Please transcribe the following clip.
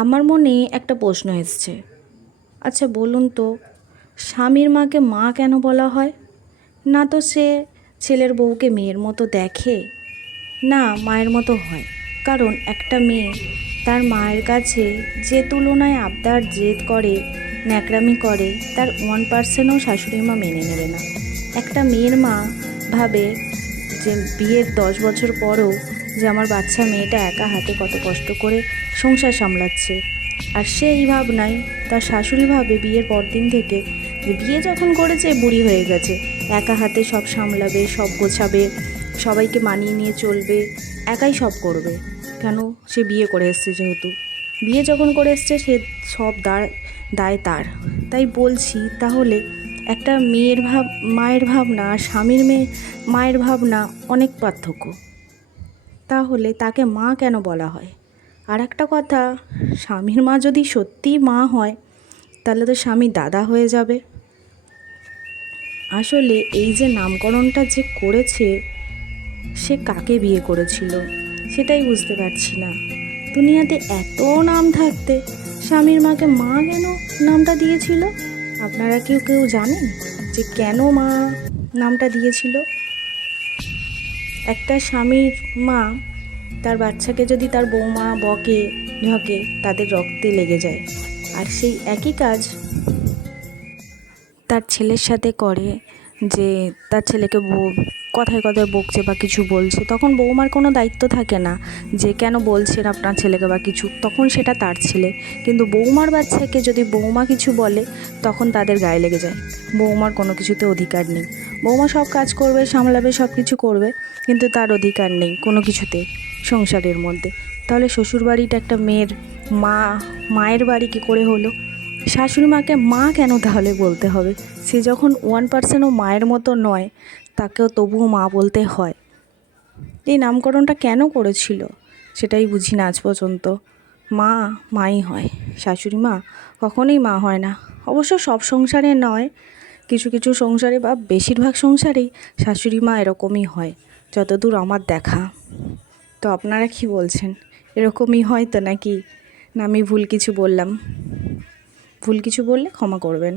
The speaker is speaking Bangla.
আমার মনে একটা প্রশ্ন এসছে। আচ্ছা বলুন তো, স্বামীর মাকে মা কেন বলা হয়? না তো সে ছেলের বউকে মেয়ের মতো দেখে, না মায়ের মতো হয়। কারণ একটা মেয়ে তার মায়ের কাছে যে তুলনায় আবদার জেদ করে, ন্যাকড়ামি করে, তার ওয়ান পার্সেন্টও শাশুড়ি মা মেনে নেবে না। একটা মেয়ের মা ভাবে যে বিয়ের দশ বছর পরও যে আমার বাচ্চা মেয়েটা একা হাতে কত কষ্ট করে সংসার সামলাচ্ছে। আর সে এই ভাবনায় তার শাশুড়ি ভাবে বিয়ের পরদিন থেকে যে বিয়ে যখন করেছে, বুড়ি হয়ে গেছে। একা হাতে সব সামলাবে, সব গোছাবে, সবাইকে মানিয়ে নিয়ে চলবে, একাই সব করবে। কেন? সে বিয়ে করে এসছে যেহেতু। বিয়ে যখন করে এসছে, সে সব দায় দায় তার। তাই বলছি, তাহলে একটা মেয়ের ভাব, মায়ের ভাবনা আর স্বামীর মেয়ে, মায়ের ভাবনা অনেক পার্থক্য। তাহলে তাকে মা কেন বলা হয়? আর একটা কথা, স্বামীর মা যদি সত্যিই মা হয়, তাহলে তো স্বামী দাদা হয়ে যাবে। আসলে এই যে নামকরণটা যে করেছে, সে কাকে বিয়ে করেছিল, সেটাই বুঝতে পারছি না। দুনিয়াতে এত নাম থাকতে, স্বামীর মাকে মা কেন নামটা দিয়েছিল? আপনারা কেউ কেউ জানেন যে কেন মা নামটা দিয়েছিল? একটা স্বামীর মা তার বাচ্চাকে যদি তার বৌমা, বকে ঝকে তাদের রক্তে লেগে যায়। আর সেই একই কাজ তার ছেলের সাথে করে যে তার ছেলেকে কথায় কথায় বকছে বা কিছু বলছে, তখন বৌমার কোনো দায়িত্ব থাকে না যে কেন বলছেন আপনার ছেলেকে বা কিছু, তখন সেটা তার ছেলে। কিন্তু বৌমার বাচ্চাকে যদি বৌমা কিছু বলে, তখন তাদের গায়ে লেগে যায়। বৌমার কোনো কিছুতে অধিকার নেই। বৌমা সব কাজ করবে, সামলাবে, সব কিছু করবে, কিন্তু তার অধিকার নেই কোনো কিছুতে সংসারের মধ্যে। তাহলে শ্বশুরবাড়িটা একটা মেয়ের মা, মায়ের বাড়ি কী করে হলো? শাশুড়ি মাকে মা কেন তাহলে বলতে হবে? সে যখন ওয়ান পার্সেন্টও মায়ের মতো নয়, তাকেও তবুও মা বলতে হয়। এই নামকরণটা কেন করেছিল? সেটাই বুঝি না আজ পর্যন্ত। মা, মাই হয়। শাশুড়ি মা? কখনোই মা হয় না। অবশ্য সব সংসারে নয়। কিছু কিছু সংসারে বা বেশিরভাগ সংসারেই শাশুড়ি মা এরকমই হয়। যতদূর আমার দেখা। তো আপনারা কি বলছেন? এরকমই হয় তো নাকি? না, আমি ভুল কিছু বললাম। ভুল কিছু বললে ক্ষমা করবেন।